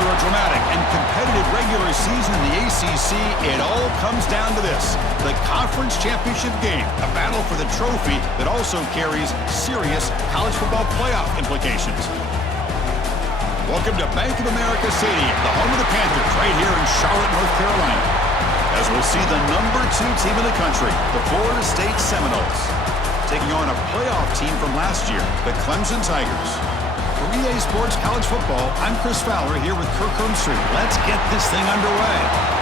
After a dramatic and competitive regular season in the ACC, it all comes down to this: the conference championship game, a battle for the trophy that also carries serious college football playoff implications. Welcome to Bank of America Stadium, the home of the Panthers, right here in Charlotte, North Carolina, as we'll see the #2 team in the country, the Florida State Seminoles, taking on a playoff team from last year, the Clemson Tigers. For EA Sports College Football, I'm Chris Fowler here with Kirk Herbstreit. Let's get this thing underway.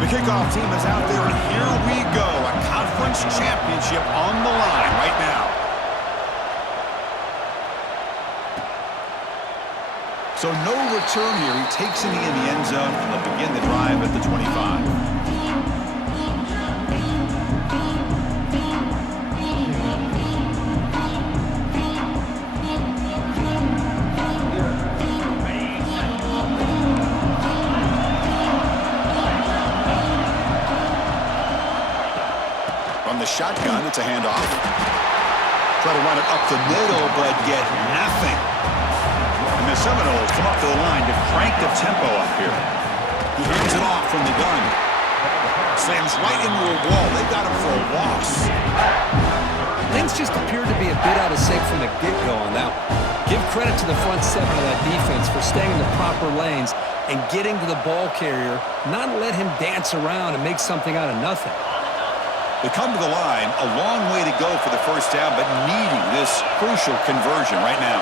The kickoff team is out there, and here we go. A conference championship on the line right now. So no return here. He takes it in the end zone, and they'll begin the drive at the 25. The shotgun, it's a handoff. Try to run it up the middle, but get nothing. And the Seminoles come up to the line to crank the tempo up here. He hands it off from the gun. Slams right into a wall. They got him for a loss. Things just appeared to be a bit out of sync from the get-go on that one. Give credit to the front seven of that defense for staying in the proper lanes and getting to the ball carrier, not let him dance around and make something out of nothing. They come to the line, a long way to go for the first down, but needing this crucial conversion right now.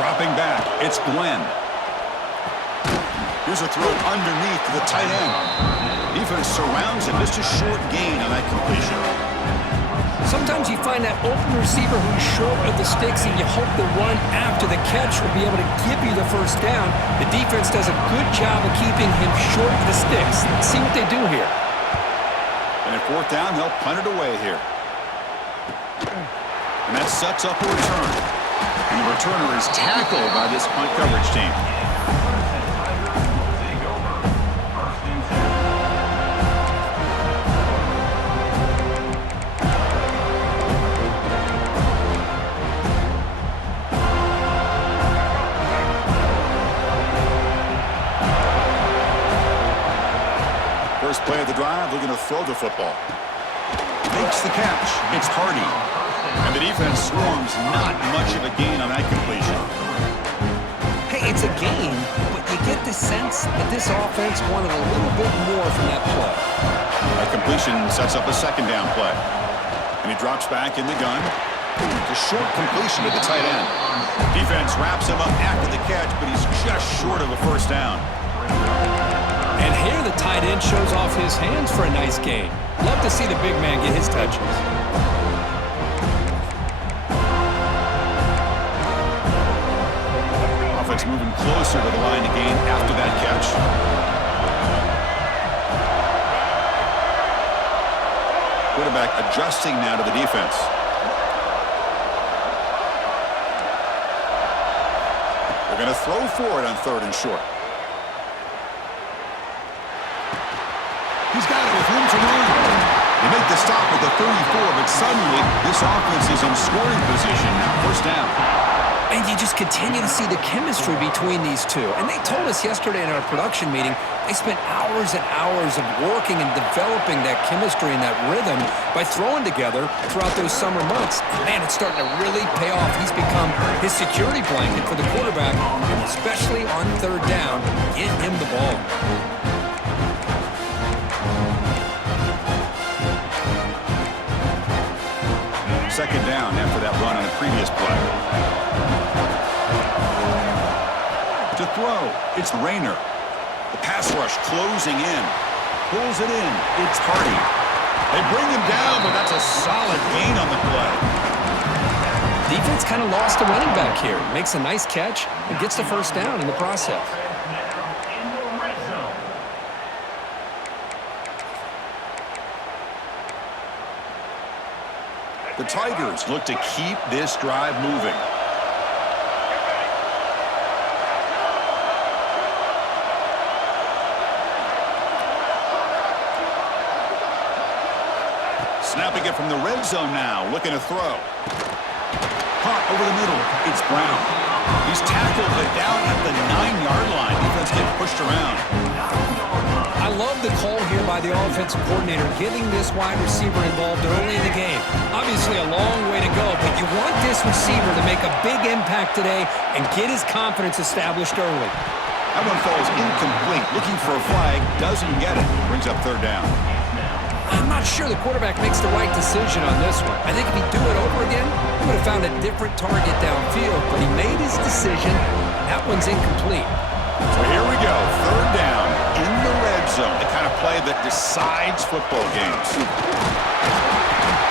Dropping back, it's Glenn. Here's a throw underneath to the tight end. Defense surrounds him, just a short gain on that completion. Sometimes you find that open receiver who's short of the sticks, and you hope the run after the catch will be able to give you the first down. The defense does a good job of keeping him short of the sticks. Let's see what they do here. And at fourth down, they'll punt it away here. And that sets up a return. And the returner is tackled by this punt coverage team. First play of the drive, looking to throw the football. Makes the catch. It's Hardy. And the defense swarms, not much of a gain on that completion. Hey, it's a gain, but you get the sense that this offense wanted a little bit more from that play. That completion sets up a second down play. And he drops back in the gun. It's a short completion to the tight end. Defense wraps him up after the catch, but he's just short of a first down. And here the tight end shows off his hands for a nice gain. Love to see the big man get his touches. Offense moving closer to the line to gain after that catch. Quarterback adjusting now to the defense. They're going to throw for it on third and short. He's got it with room to run. They make the stop at the 34, but suddenly this offense is in scoring position now. First down. And you just continue to see the chemistry between these two. And they told us yesterday in our production meeting, they spent hours and hours of working and developing that chemistry and that rhythm by throwing together throughout those summer months. Man, it's starting to really pay off. He's become his security blanket for the quarterback, and especially on third down, get him the ball. Second down after that run on the previous play. To throw, it's Rayner. The pass rush closing in. Pulls it in. It's Hardy. They bring him down, but that's a solid gain on the play. Defense kind of lost a running back here. Makes a nice catch and gets the first down in the process. The Tigers look to keep this drive moving. Snapping it from the red zone now, looking to throw. Caught over the middle. It's Brown. He's tackled, but down at the 9-yard line. Defense getting pushed around. I love the call here by the offensive coordinator, getting this wide receiver involved early in the game. Obviously a long way to go, but you want this receiver to make a big impact today and get his confidence established early. That one falls incomplete. Looking for a flag, doesn't get it. Brings up third down. I'm not sure the quarterback makes the right decision on this one. I think if he'd do it over again, he would have found a different target downfield, but he made his decision. That one's incomplete. So here we go, third down in the red zone, the kind of play that decides football games.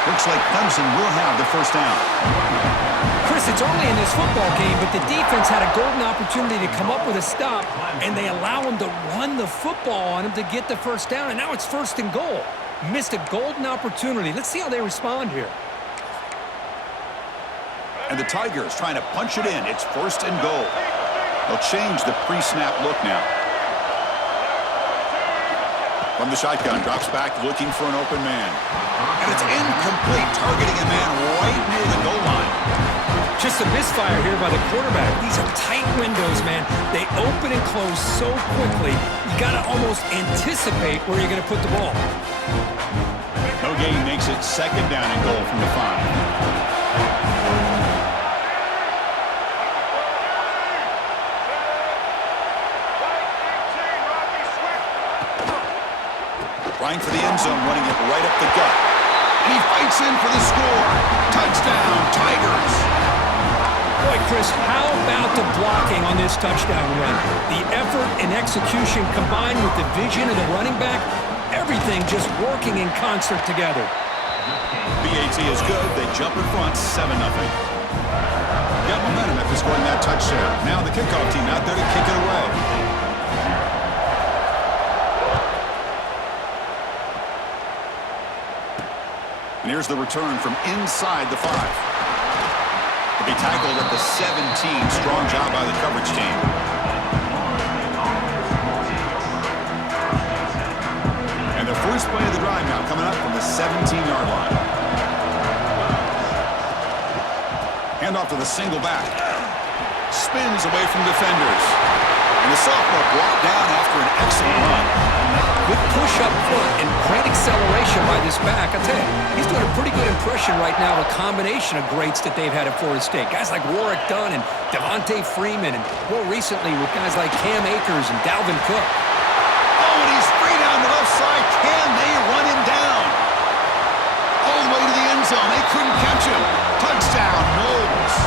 Looks like Clemson will have the first down. Chris, it's early in this football game, but the defense had a golden opportunity to come up with a stop, and they allow him to run the football on him to get the first down, and now it's first and goal. Missed a golden opportunity. Let's see how they respond here. And the Tigers trying to punch it in. It's first and goal. They'll change the pre-snap look now. From the shotgun, drops back looking for an open man. And it's incomplete, targeting a man right near the goal line. Just a misfire here by the quarterback. These are tight windows, man. They open and close so quickly, you got to almost anticipate where you're going to put the ball. No gain makes it second down and goal from the 5. Trying for the end zone, running it right up the gut. And he fights in for the score. Touchdown, Tigers. Boy, Chris, how about the blocking on this touchdown run? The effort and execution combined with the vision of the running back, everything just working in concert together. BAT is good. They jump in front, 7-0. Got momentum after scoring that touchdown. Now the kickoff team out there to kick it away. And here's the return from inside the 5. To be tackled at the 17. Strong job by the coverage team. And the first play of the drive now coming up from the 17-yard line. Handoff to the single back. Spins away from defenders. And the sophomore brought down after an excellent run. Good push up front and great acceleration by this back. I tell you, he's doing a pretty good impression right now of a combination of greats that they've had at Florida State. Guys like Warwick Dunn and Devontae Freeman, and more recently with guys like Cam Akers and Dalvin Cook. Oh, and he's free down the left side. Can they run him down? All the way to the end zone. They couldn't catch him. Touchdown, Knowles.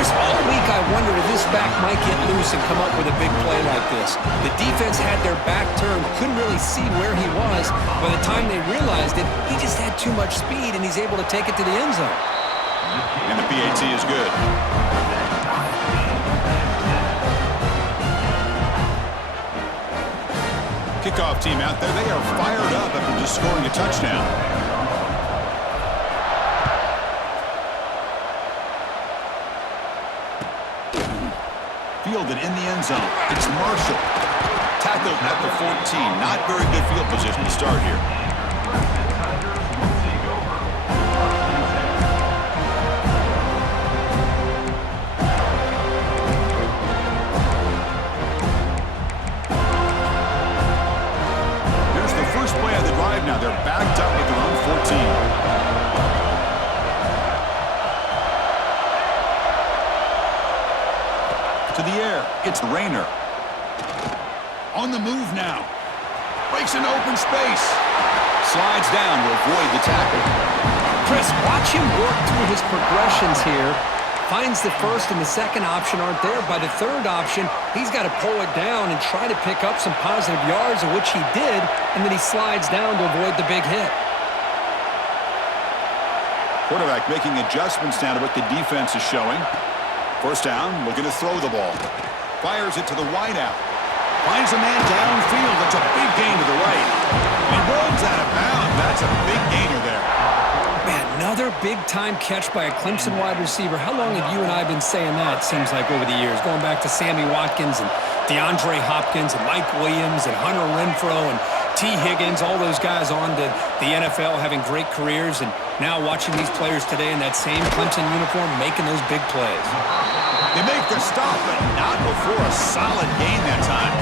Chris, all week I wondered if this back might get loose and come up with a big play like this. The defense had their back turned, couldn't really see where he was. By the time they realized it, he just had too much speed, and he's able to take it to the end zone. And the PAT is good. Kickoff team out there, they are fired up after just scoring a touchdown. Fielded in the end zone. It's Marshall. Tackled at the 14. Not very good field position to start here. There's the first play of the drive now. They're backed up at their own 14. To the air, it's Rayner. On the move now. Breaks an open space. Slides down to avoid the tackle. Chris, watch him work through his progressions here. Finds the first and the second option aren't there. By the third option, he's got to pull it down and try to pick up some positive yards, of which he did, and then he slides down to avoid the big hit. Quarterback making adjustments now to what the defense is showing. First down, looking to throw the ball. Fires it to the wideout. Finds a man downfield. That's a big gain to the right. And runs out of bounds. That's a big gainer there. Man, another big-time catch by a Clemson wide receiver. How long have you and I been saying that, seems like, over the years? Going back to Sammy Watkins and DeAndre Hopkins and Mike Williams and Hunter Renfrow and T. Higgins, all those guys on to the NFL having great careers, and now watching these players today in that same Clemson uniform making those big plays. They make the stop, but not before a solid gain that time.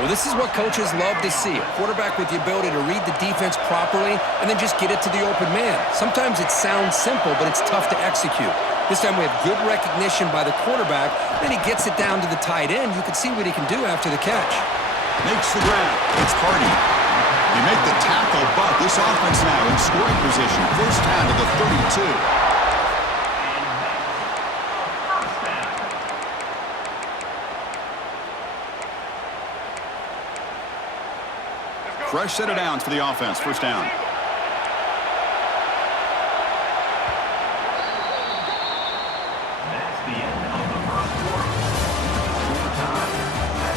Well, this is what coaches love to see. A quarterback with the ability to read the defense properly and then just get it to the open man. Sometimes it sounds simple, but it's tough to execute. This time we have good recognition by the quarterback. Then he gets it down to the tight end. You can see what he can do after the catch. Makes the ground. It's Purdy. They make the tackle, but this offense now in scoring position. First down to the 32. Fresh set of downs for the offense. First down.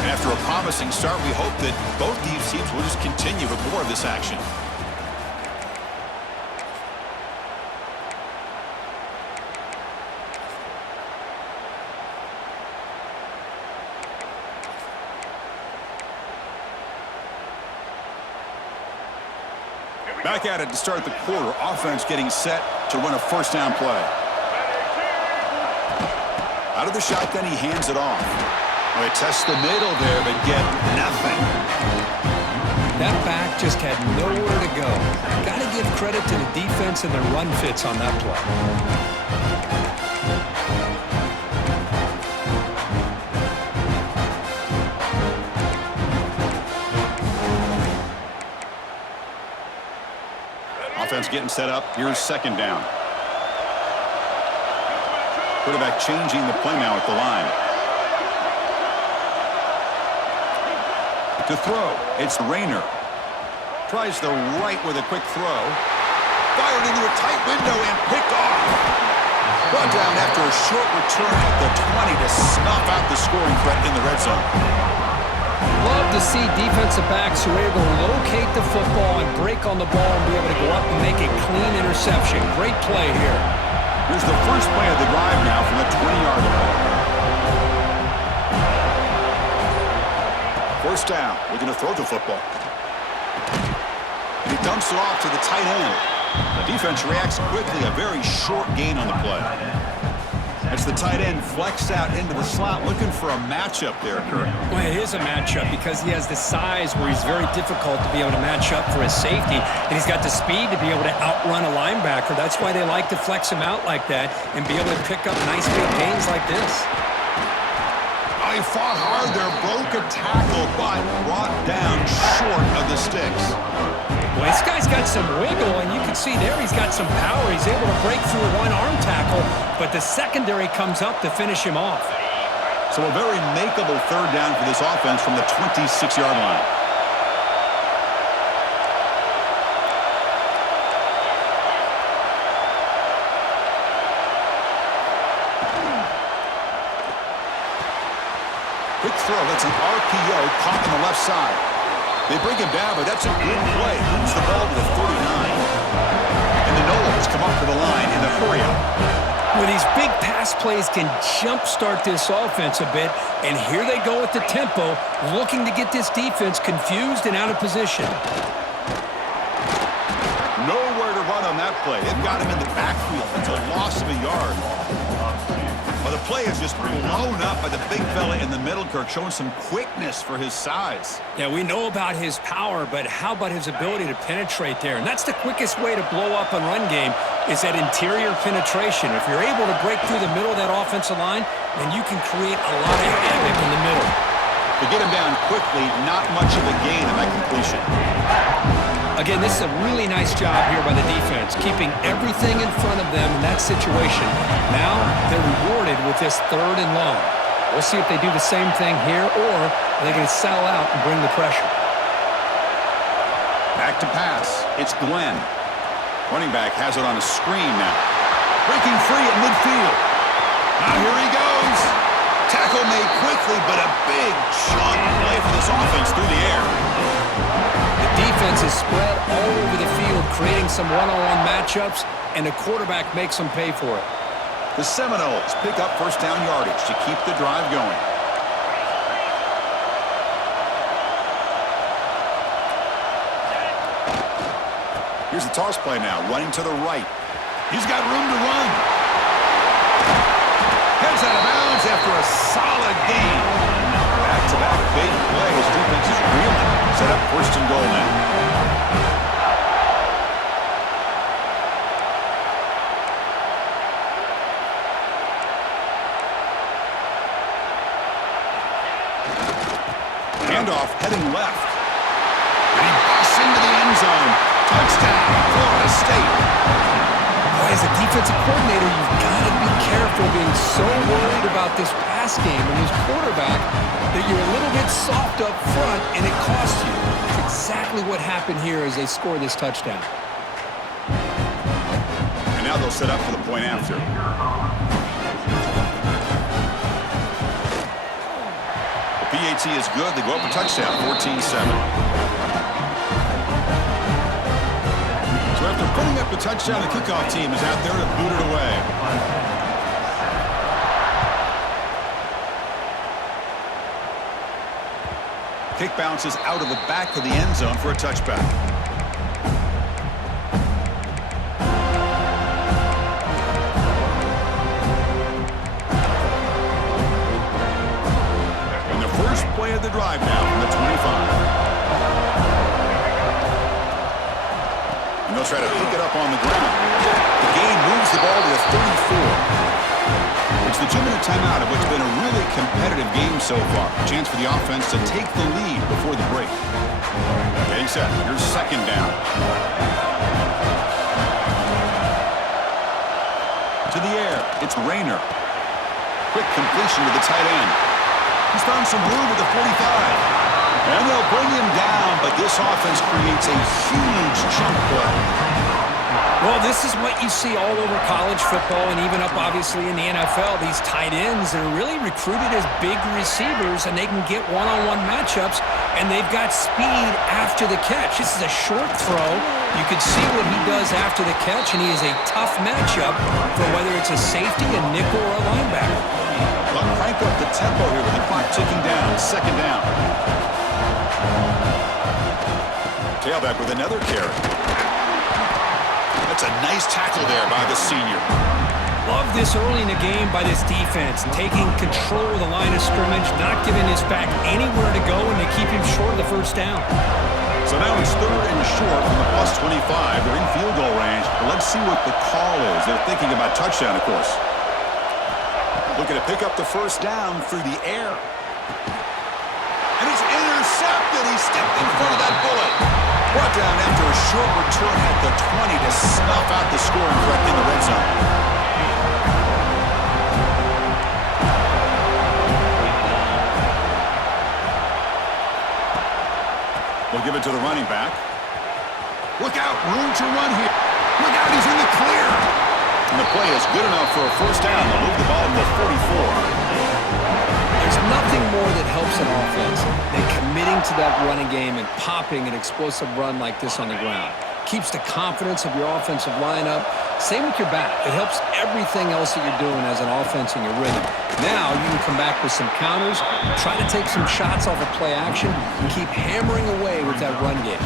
After a promising start, we hope that both these teams will just continue with more of this action. Back at it to start the quarter. Offense getting set to run a first down play. Out of the shotgun, he hands it off. They test the middle there, but get nothing. That back just had nowhere to go. Got to give credit to the defense and their run fits on that play. Offense getting set up. Here's second down. Quarterback changing the play now at the line. To throw, it's Rayner. Tries the right with a quick throw. Fired into a tight window and picked off. Brought down after a short return at the 20 to snuff out the scoring threat in the red zone. Love to see defensive backs who are able to locate the football and break on the ball and be able to go up and make a clean interception. Great play here. Here's the first play of the drive now from the 20-yard line. First down. We're going to throw the football. And he dumps it off to the tight end. The defense reacts quickly. A very short gain on the play. That's the tight end flexed out into the slot, looking for a matchup there, Kurt. Well, it is a matchup because he has the size where he's very difficult to be able to match up for his safety, and he's got the speed to be able to outrun a linebacker. That's why they like to flex him out like that and be able to pick up nice big gains like this. Oh, he fought hard there, broke a tackle, but brought down short of the sticks. Well, this guy's got some wiggle, and you can see there he's got some power. He's able to break through one arm tackle, but the secondary comes up to finish him off. So a very makeable third down for this offense from the 26-yard line. Quick throw, that's an RPO caught on the left side. They bring him down, but that's a good play. Moves the ball to the 39. And the Noles come up to the line in the hurry-up. Well, these big pass plays can jumpstart this offense a bit, and here they go at the tempo, looking to get this defense confused and out of position. Nowhere to run on that play. They've got him in the backfield. It's a loss of a yard. Well, the play is just blown up by the big fella in the middle, Kirk, showing some quickness for his size. Yeah, we know about his power, but how about his ability to penetrate there? And that's the quickest way to blow up a run game is that interior penetration. If you're able to break through the middle of that offensive line, then you can create a lot of havoc in the middle. To get him down quickly, not much of a gain on that completion. Again, this is a really nice job here by the defense, keeping everything in front of them in that situation. Now they're rewarded with this third and long. We'll see if they do the same thing here, or are they going to settle out and bring the pressure. Back to pass. It's Glenn. Running back has it on a screen now. Breaking free at midfield. Now here he goes. Tackle made quickly, but a big chunk play for this offense through the air. The defense is spread all over the field, creating some one-on-one matchups, and the quarterback makes them pay for it. The Seminoles pick up first down yardage to keep the drive going. Here's the toss play now, running to the right. He's got room to run. Heads out of bounds after a solid gain. Back-to-back big plays. Defense is reeling. Set up first and goal now. Handoff heading left. And he busts into the end zone. Touchdown, Florida State. Boy, as a defensive coordinator, you've got to be careful being so worried about this pass game and this quarterback that you're a little bit soft up front and it costs you. It's exactly what happened here as they score this touchdown. And now they'll set up for the point after. PAT is good. They go up a touchdown, 14-7. So after putting up a touchdown, the kickoff team is out there to boot it away. Kick bounces out of the back of the end zone for a touchback. Play of the drive now from the 25. And they'll try to pick it up on the ground. The game moves the ball to the 34. It's the 2-minute timeout of what's been a really competitive game so far. A chance for the offense to take the lead before the break. Getting set. Here's second down. To the air. It's Rayner. Quick completion to the tight end. He's found some room at the 45. And they'll bring him down, but this offense creates a huge chunk play. Well, this is what you see all over college football and even up, obviously, in the NFL. These tight ends that are really recruited as big receivers, and they can get one-on-one matchups, and they've got speed after the catch. This is a short throw. You can see what he does after the catch, and he is a tough matchup for whether it's a safety, a nickel, or a linebacker. But crank up the tempo here with the clock ticking down. Second down. Tailback with another carry. That's a nice tackle there by the senior. Love this early in the game by this defense, taking control of the line of scrimmage, not giving this back anywhere to go, and they keep him short of the first down. So now it's third and short from the plus 25. They're in field goal range. But let's see what the call is. They're thinking about touchdown, of course. Looking to pick up the first down through the air. And he's intercepted. He stepped in front of that bullet. Brought down after a short return at the 20 to snuff out the scoring threat in the red zone. We'll give it to the running back. Look out, room to run here. Look out, he's in the clear. And the play is good enough for a first down. They'll move the ball to the 44. There's nothing more that helps an offense than committing to that running game and popping an explosive run like this on the ground. Keeps the confidence of your offensive lineup. Same with your back. It helps everything else that you're doing as an offense in your rhythm. Now you can come back with some counters, try to take some shots off of play action, and keep hammering away with that run game.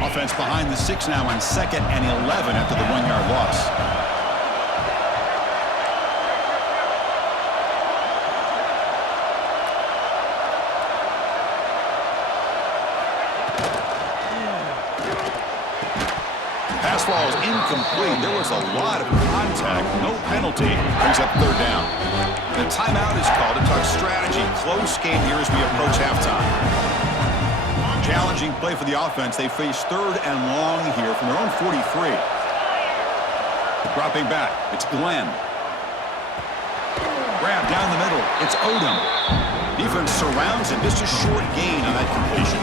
Offense behind the 6 now on 2nd and 11 after the 1-yard loss. Pass ball is incomplete. There was a lot of contact. No penalty. Brings up third down. The timeout is called to talk strategy. Close game here as we approach halftime. Challenging play for the offense. They face third and long here from their own 43. Dropping back. It's Glenn. Grab down the middle. It's Odom. Defense surrounds him. Just a short gain on that completion.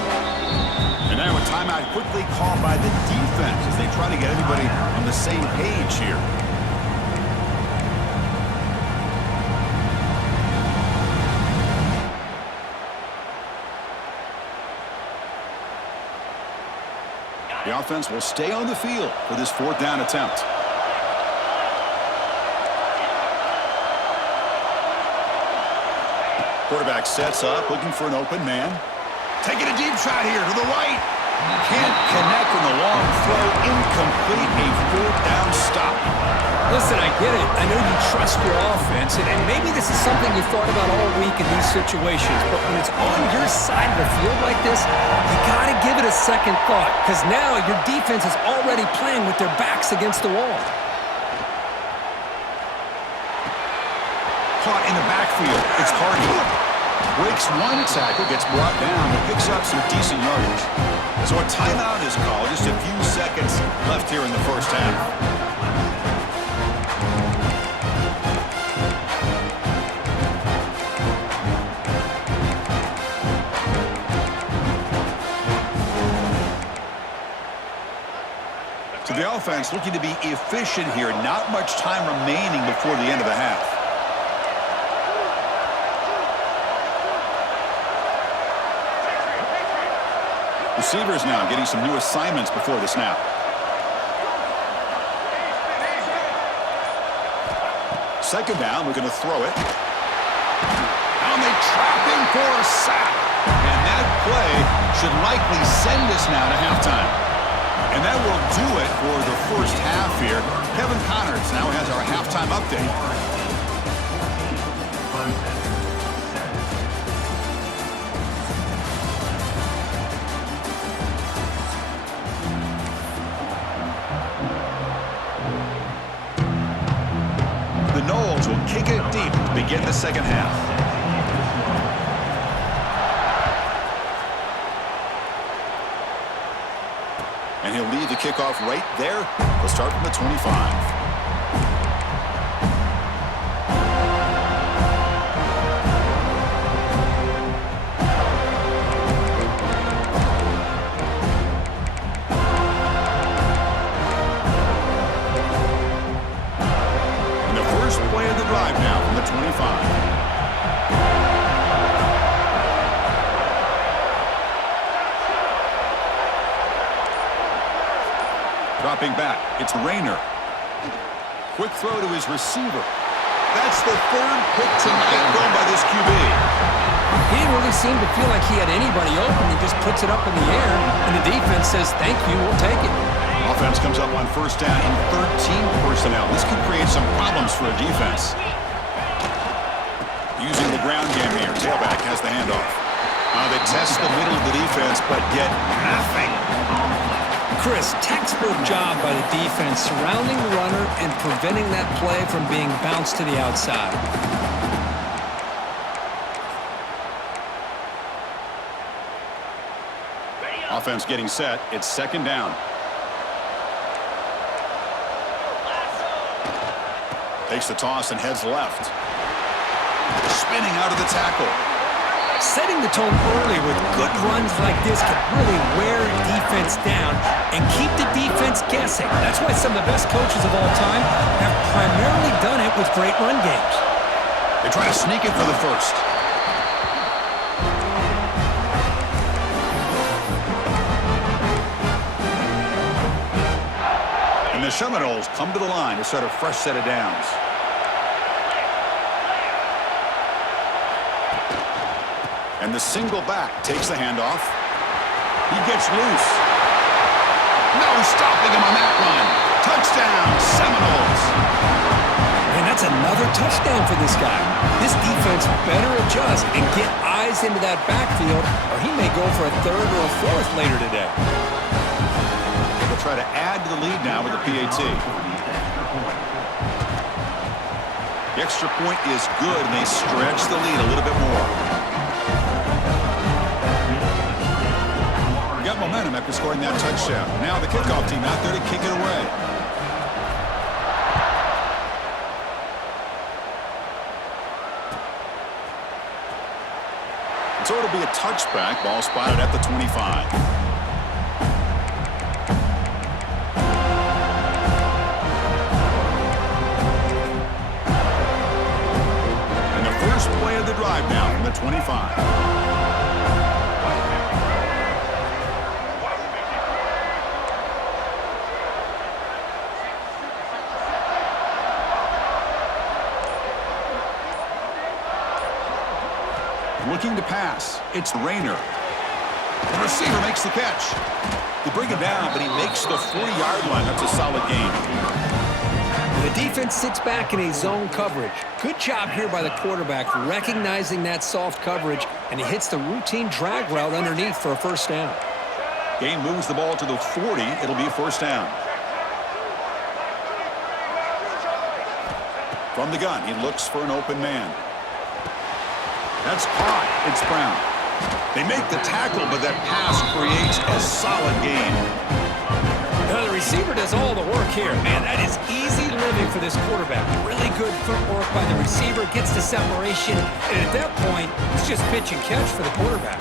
And now a timeout quickly called by the defense as they try to get everybody on the same page here. The offense will stay on the field for this fourth down attempt. Quarterback sets up, looking for an open man. Taking a deep shot here to the right. Can't connect in the long throw. Incomplete, a fourth down stop. Listen, I get it. I know you trust your offense, and maybe this is something you thought about all week in these situations, but when it's on your side of the field like this, you got to give it a second thought, because now your defense is already playing with their backs against the wall. Caught in the backfield. It's Hardy. Breaks one tackle, gets brought down, but picks up some decent yardage. So a timeout is called. Just a few seconds left here in the first half. So the offense looking to be efficient here. Not much time remaining before the end of the half. Receivers now getting some new assignments before the snap. Second down, we're going to throw it. And they trap him for a sack. And that play should likely send us now to halftime. And that will do it for the first half here. Kevin Connors now has our halftime update. Knowles will kick it deep to begin the second half. And he'll lead the kickoff right there. We'll start from the 25. Play of the drive now from the 25. Dropping back, it's Rayner. Quick throw to his receiver. That's the third pick tonight thrown by this QB. He didn't really seem to feel like he had anybody open. He just puts it up in the air, and the defense says, thank you, we'll take it. Offense comes up on first down in 13 personnel. This could create some problems for a defense. Using the ground game here. Tailback has the handoff. They test the middle of the defense, but get nothing. Chris, textbook job by the defense surrounding the runner and preventing that play from being bounced to the outside. Offense getting set. It's second down. Takes the toss and heads left. Spinning out of the tackle. Setting the tone early with good runs like this can really wear a defense down and keep the defense guessing. That's why some of the best coaches of all time have primarily done it with great run games. They try to sneak it for the first. And the Seminoles come to the line to start a fresh set of downs. And the single back takes the handoff. He gets loose. No stopping him on that run. Touchdown, Seminoles. And that's another touchdown for this guy. This defense better adjust and get eyes into that backfield, or he may go for a third or a fourth later today. They'll try to add to the lead now with the PAT. The extra point is good, and they stretch the lead a little bit more. Got momentum after scoring that touchdown. Now the kickoff team out there to kick it away. So it'll be a touchback. Ball spotted at the 25. And the first play of the drive now from the 25. looking to pass. It's Rayner. The receiver makes the catch. They bring him down, but he makes the 40-yard line. That's a solid gain. The defense sits back in a zone coverage. Good job here by the quarterback recognizing that soft coverage, and he hits the routine drag route underneath for a first down. Game moves the ball to the 40. It'll be a first down. From the gun, he looks for an open man. That's caught. It's Brown. They make the tackle, but that pass creates a solid gain. Now the receiver does all the work here. Man, that is easy living for this quarterback. Really good footwork by the receiver, gets the separation, and at that point, it's just pitch and catch for the quarterback.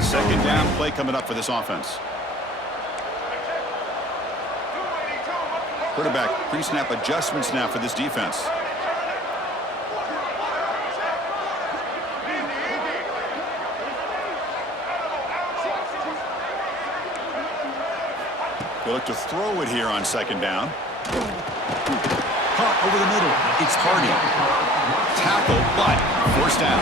Second down play coming up for this offense. Quarterback pre-snap adjustments now for this defense. They look to throw it here on second down. Caught over the middle. It's Hardy. Tackle, but first down.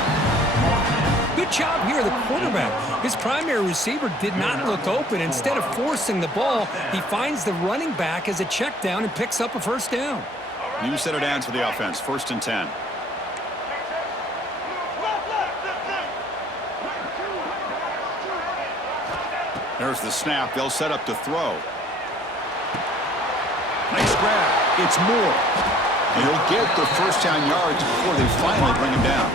Good job here, the quarterback. His primary receiver did not look open. Instead of forcing the ball, he finds the running back as a check down and picks up a first down. New set of downs for the offense. First and 10. There's the snap. They'll set up to throw. Nice grab. It's Moore. And he'll get the first down yards before they finally bring him down.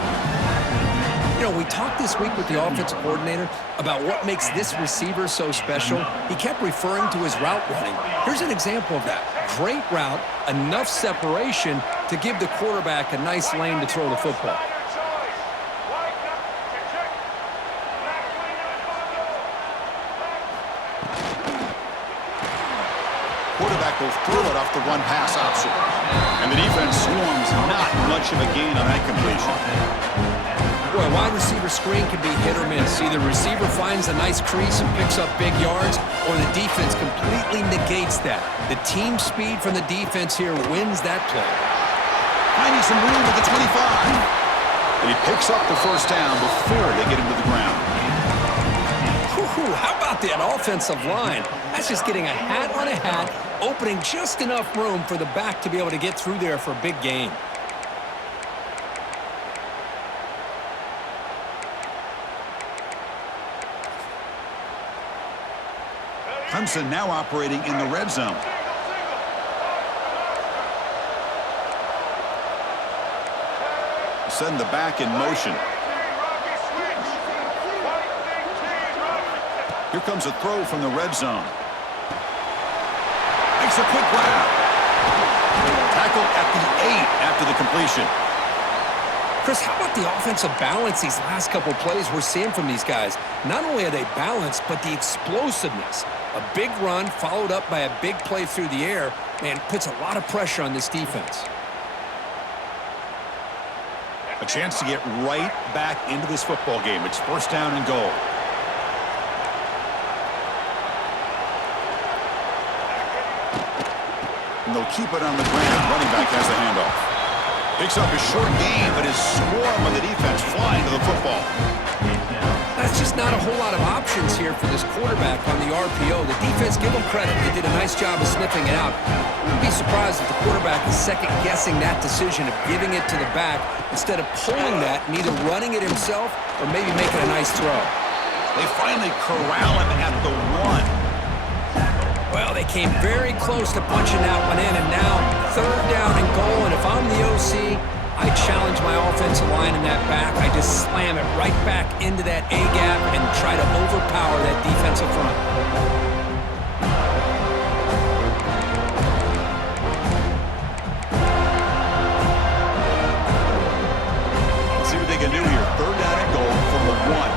You know, we talked this week with the offensive coordinator about what makes this receiver so special. He kept referring to his route running. Here's an example of that. Great route, enough separation to give the quarterback a nice lane to throw the football. Quarterback will throw it off the run-pass option. And the defense swarms not much of a gain on that completion. Boy, a wide receiver screen can be hit or miss. Either receiver finds a nice crease and picks up big yards, or the defense completely negates that. The team speed from the defense here wins that play. Finding some room at the 25. And he picks up the first down before they get him to the ground. How about that offensive line? That's just getting a hat on a hat, opening just enough room for the back to be able to get through there for a big gain. Clemson now operating in the red zone. Send the back in motion. Here comes a throw from the red zone. Makes a quick grab. Tackle at the 8 after the completion. Chris, how about the offensive balance these last couple plays we're seeing from these guys? Not only are they balanced, but the explosiveness. A big run followed up by a big play through the air, man, puts a lot of pressure on this defense. A chance to get right back into this football game. It's first down and goal. And they'll keep it on the ground. Running back has the handoff. Picks up a short gain, but his swarm on the defense flying to the football. That's just not a whole lot of options here for this quarterback on the RPO. The defense, give them credit. They did a nice job of sniffing it out. I wouldn't be surprised if the quarterback is second-guessing that decision of giving it to the back instead of pulling that and either running it himself or maybe making a nice throw. They finally corral him at the 1. Well, they came very close to punching that one in, and now third down and goal. And if I'm the OC, I challenge my offensive line in that back. I just slam it right back into that A-gap and try to overpower that defensive front. Let's see what they can do here. Third down and goal from the 1.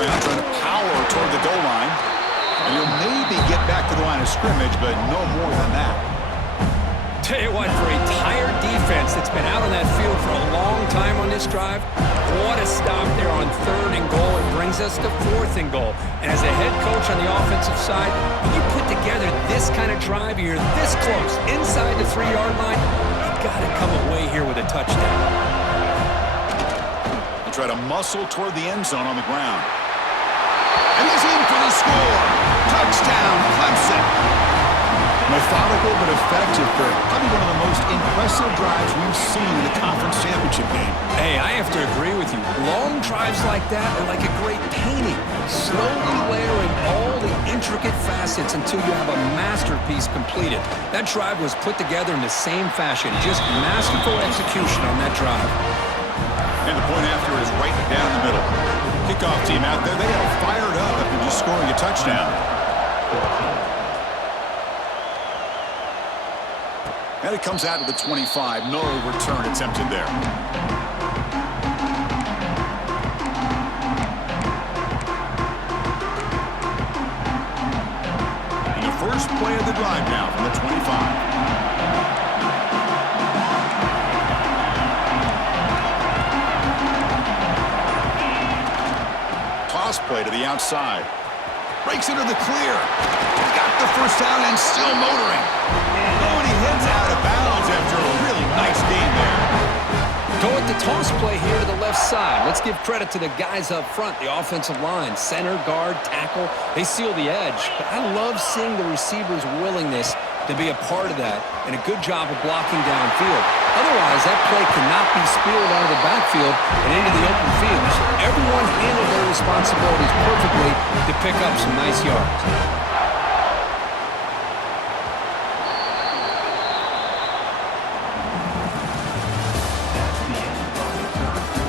Trying to power toward the goal line. And he'll maybe get back to the line of scrimmage, but no more than that. Tell you what, for a tired defense that's been out on that field for a long time on this last drive. What a stop there on 3rd and goal. It brings us to 4th and goal. And as a head coach on the offensive side, when you put together this kind of drive, you're this close, inside the 3-yard line, you've got to come away here with a touchdown. He'll try to muscle toward the end zone on the ground. And he's in for the score. Touchdown, Clemson. Methodical but effective for probably one of the most impressive drives we've seen in the conference championship game. Hey, I have to agree with you. Long drives like that are like a great painting, slowly layering all the intricate facets until you have a masterpiece completed. That drive was put together in the same fashion, just masterful execution on that drive. And the point after is right down the middle. Kickoff team out there, they are fired up after just scoring a touchdown. And it comes out to the 25. No return attempted there. And the first play of the drive now from the 25. Toss play to the outside. Breaks into the clear. Got the first down and still motoring. Oh, and he heads out of bounds after a really nice game there. Go with the toss play here to the left side. Let's give credit to the guys up front, the offensive line, center, guard, tackle. They seal the edge. But I love seeing the receivers' willingness to be a part of that and a good job of blocking downfield. Otherwise, that play cannot be spilled out of the backfield and into the open field. So everyone handled their responsibilities perfectly to pick up some nice yards.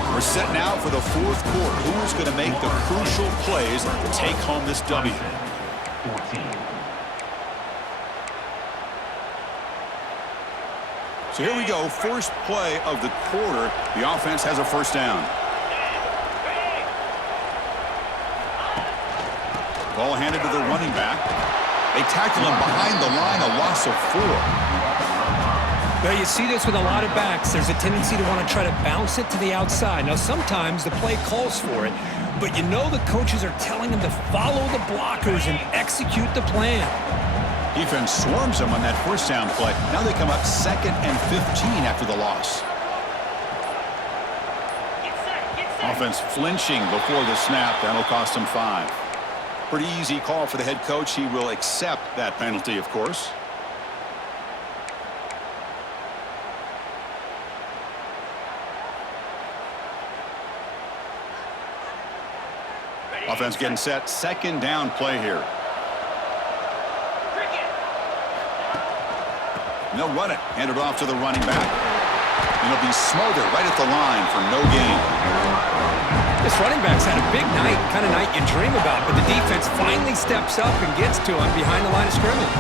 We're set now for the 4th quarter. Who is going to make the crucial plays to take home this W? 14. So here we go, first play of the quarter. The offense has a first down. Ball handed to the running back. They tackle him behind the line, a loss of 4. Well, you see this with a lot of backs. There's a tendency to want to try to bounce it to the outside. Now, sometimes the play calls for it, but you know the coaches are telling them to follow the blockers and execute the plan. Defense swarms them on that first down play. Now they come up 2nd and 15 after the loss. Offense flinching before the snap. That'll cost him 5. Pretty easy call for the head coach. He will accept that penalty, of course. Offense getting set. 2nd down play here. And they'll run it. Hand it off to the running back. And it'll be smothered right at the line for no gain. This running back's had a big night, kind of night you dream about, but the defense finally steps up and gets to him behind the line of scrimmage.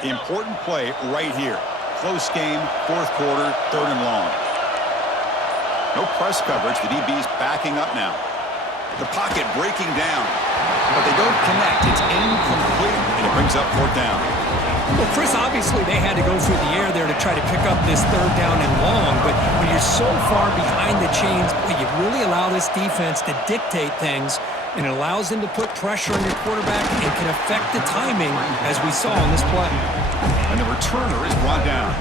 The important play right here. Close game, 4th quarter, 3rd and long. No press coverage. The DB's backing up now. The pocket breaking down. But they don't connect. It's incomplete, and it brings up 4th down. Well, Chris, obviously they had to go through the air there to try to pick up this 3rd down and long, but when you're so far behind the chains, boy, you really allow this defense to dictate things, and it allows them to put pressure on your quarterback and can affect the timing, as we saw on this play. And the returner is brought down.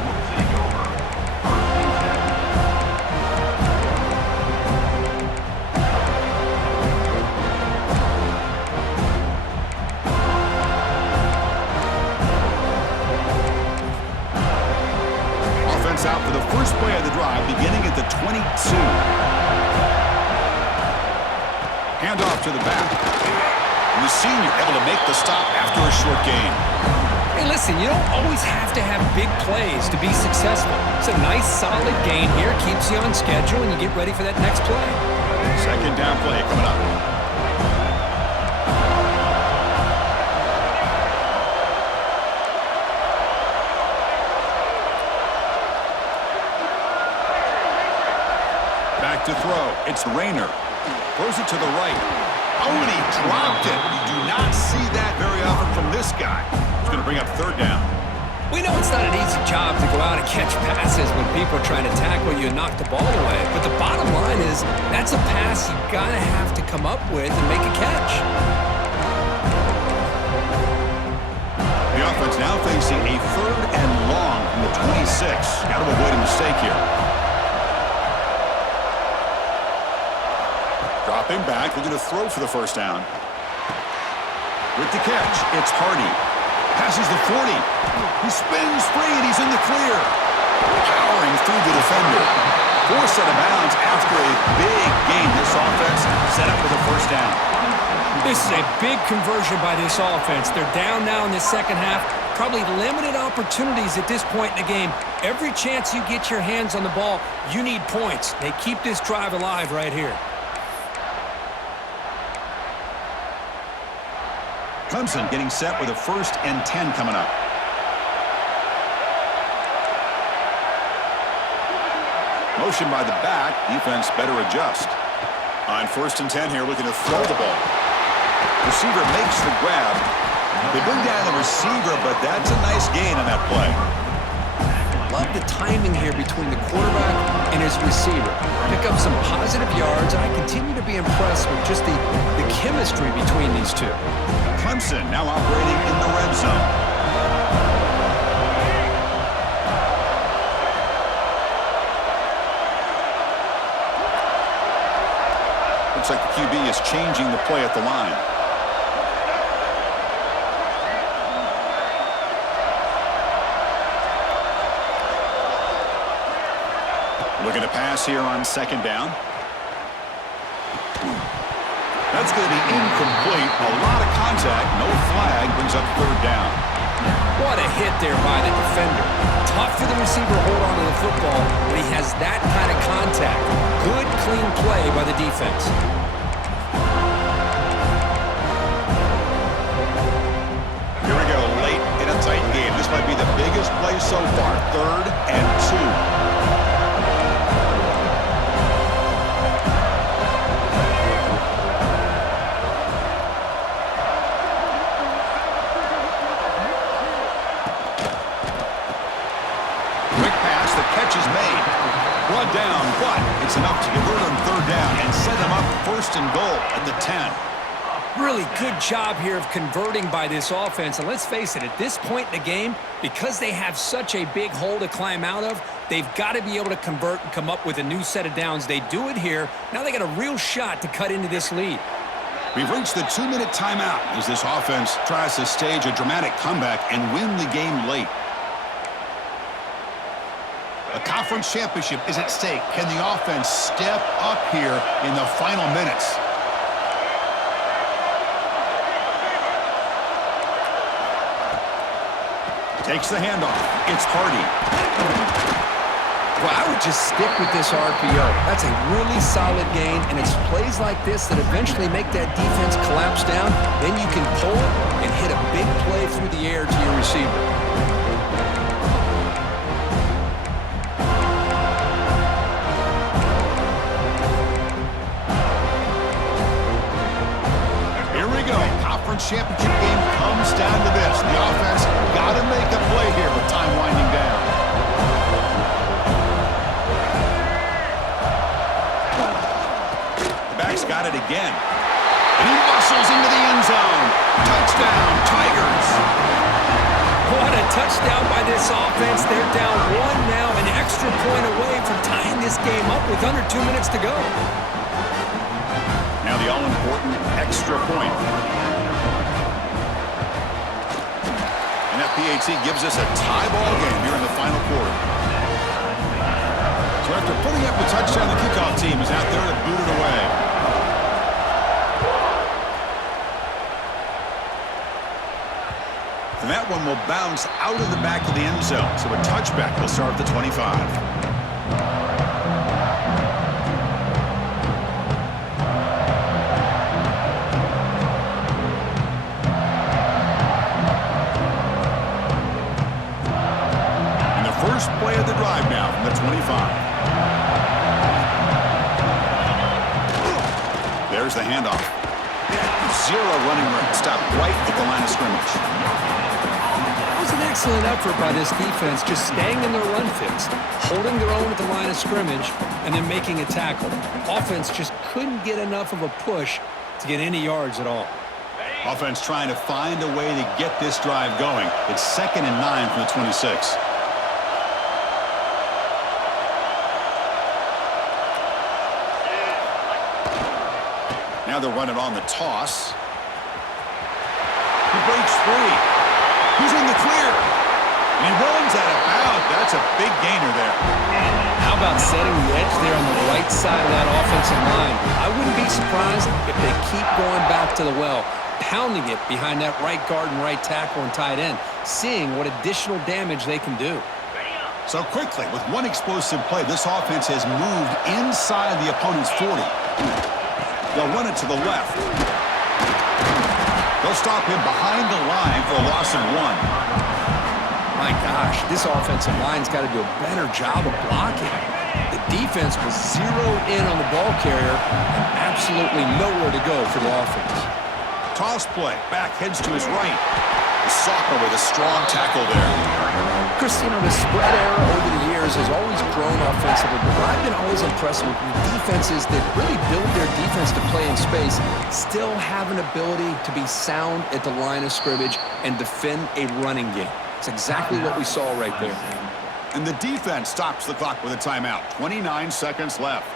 Offense out for the first play of the drive, beginning at the 22. Handoff to the back. And the senior able to make the stop after a short gain. Hey, listen, you don't always have to have big plays to be successful. It's a nice, solid gain here. Keeps you on schedule, and you get ready for that next play. 2nd down play coming up. Back to throw. It's Rayner. Throws it to the right. Oh, and he dropped it. You do not see that very often from this guy. It's going to bring up third down. We know it's not an easy job to go out and catch passes when people are trying to tackle you and knock the ball away. But the bottom line is that's a pass you got to have to come up with and make a catch. The offense now facing a third and long from the 26. Got to avoid a mistake here. Dropping back, looking to throw for the first down. With the catch, it's Hardy. Passes the 40. He spins free and he's in the clear. Powering through the defender. Forced out of bounds after a big gain. This offense set up with a first down. This is a big conversion by this offense. They're down now in the second half. Probably limited opportunities at this point in the game. Every chance you get your hands on the ball, you need points. They keep this drive alive right here. Clemson getting set with a 1st and 10 coming up. Motion by the back. Defense better adjust. On 1st and 10 here, looking to throw the ball. Receiver makes the grab. They bring down the receiver, but that's a nice gain on that play. Love the timing here between the quarterback and his receiver. Pick up some positive yards, and I continue to be impressed with just the chemistry between these two. Clemson now operating in the red zone. Looks like the QB is changing the play at the line. Looking to pass here on 2nd down. That's going to be incomplete. A lot of contact. No flag. Brings up 3rd down. What a hit there by the defender. Tough for the receiver to hold on to the football when he has that kind of contact. Good, clean play by the defense. Here we go. Late in a tight game. This might be the biggest play so far. 3rd and 2. Brought down, but it's enough to convert on 3rd down and set them up 1st and goal at the 10. Really good job here of converting by this offense. And let's face it, at this point in the game, because they have such a big hole to climb out of, they've got to be able to convert and come up with a new set of downs. They do it here. Now they got a real shot to cut into this lead. We've reached the 2-minute timeout as this offense tries to stage a dramatic comeback and win the game late. A conference championship is at stake. Can the offense step up here in the final minutes? Takes the handoff. It's Hardy. Well, I would just stick with this RPO. That's a really solid gain, and it's plays like this that eventually make that defense collapse down. Then you can pull it and hit a big play through the air to your receiver. Championship game comes down to this. The offense got to make a play here with time winding down. The back's got it again. And he muscles into the end zone. Touchdown, Tigers. What a touchdown by this offense. They're down 1 now, an extra point away from tying this game up with under 2 minutes to go. Now the all-important extra point. PAT gives us a tie ball game here in the final quarter. So after putting up the touchdown, the kickoff team is out there to boot it away. And that one will bounce out of the back of the end zone. So a touchback will start at the 25. Play of the drive now from the 25. Here's the handoff. Zero running room. Stopped right at the line of scrimmage. It was an excellent effort by this defense, just staying in their run fix, holding their own at the line of scrimmage, and then making a tackle. Offense just couldn't get enough of a push to get any yards at all. Offense trying to find a way to get this drive going. It's 2nd and 9 from the 26. Now they're running on the toss. He breaks free. He's in the clear. And he runs out of bounds. That's a big gainer there. How about setting the edge there on the right side of that offensive line? I wouldn't be surprised if they keep going back to the well, pounding it behind that right guard and right tackle and tight end, seeing what additional damage they can do. So quickly, with one explosive play, this offense has moved inside the opponent's 40. They'll run it to the left. They'll stop him behind the line for a loss of 1. My gosh, this offensive line's got to do a better job of blocking. The defense was zeroed in on the ball carrier and absolutely nowhere to go for the offense. Toss play. Back heads to his right. Soccer with a strong tackle there. Chris, the spread era over the years has always grown offensively, but I've been always impressed with the defenses that really build their defense to play in space, still have an ability to be sound at the line of scrimmage and defend a running game. It's exactly what we saw right there. And the defense stops the clock with a timeout. 29 seconds left.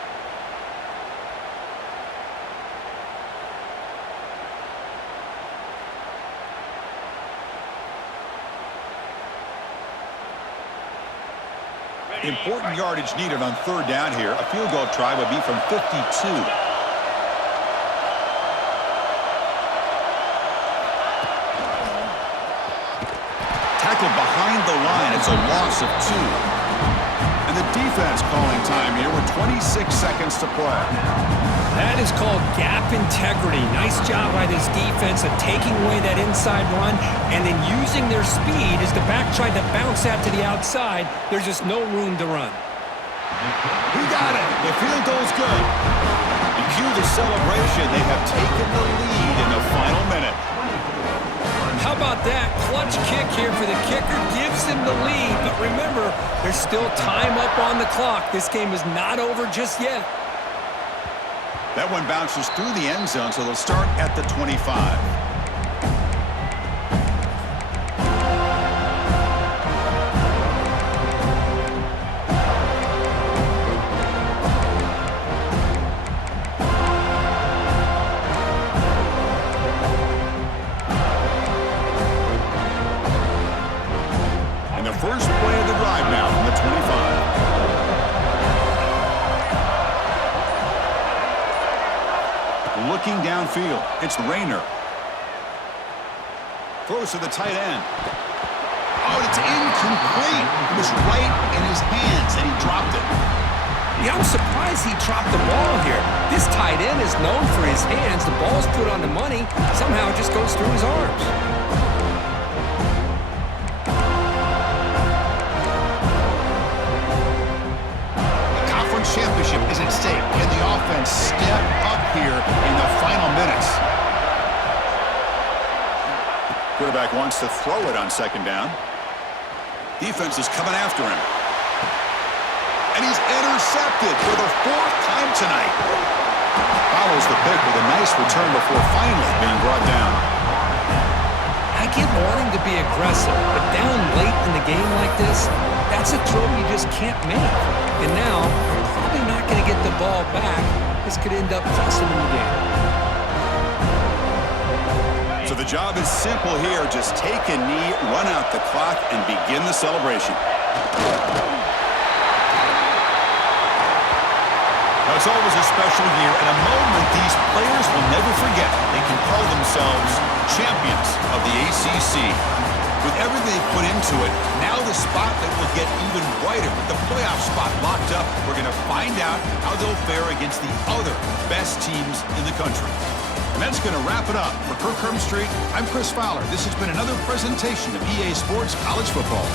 Important yardage needed on 3rd down here. A field goal try would be from 52. Tackled behind the line. It's a loss of 2. And the defense calling time here with 26 seconds to play. That is called gap integrity. Nice job by this defense of taking away that inside run and then using their speed as the back tried to bounce out to the outside. There's just no room to run. He got it. The field goal's good. And cue the celebration. They have taken the lead in the final minute. How about that? Clutch kick here for the kicker. Gives them the lead. But remember, there's still time up on the clock. This game is not over just yet. That one bounces through the end zone, so they'll start at the 25. And the first play of the drive now from the 25. Looking downfield, it's Rayner. Throws to the tight end. Oh, it's incomplete. It was right in his hands, and he dropped it. Yeah, I'm surprised he dropped the ball here. This tight end is known for his hands. The ball's put on the money. Somehow it just goes through his arms. The conference championship is at stake. Can the offense step up here in the final minutes? Quarterback wants to throw it on 2nd down. Defense is coming after him. And he's intercepted for the 4th time tonight. Follows the pick with a nice return before finally being brought down. I get wanting to be aggressive, but down late in the game like this, that's a throw you just can't make. And now, you're probably not going to get the ball back. This could end up costing them the game. So the job is simple here. Just take a knee, run out the clock, and begin the celebration. Now, it's always a special year and a moment these players will never forget. They can call themselves champions of the ACC. With everything they put into it, now the spotlight will get even brighter. With the playoff spot locked up, we're going to find out how they'll fare against the other best teams in the country. And that's going to wrap it up. For Kirk Herbstreit, I'm Chris Fowler. This has been another presentation of EA Sports College Football.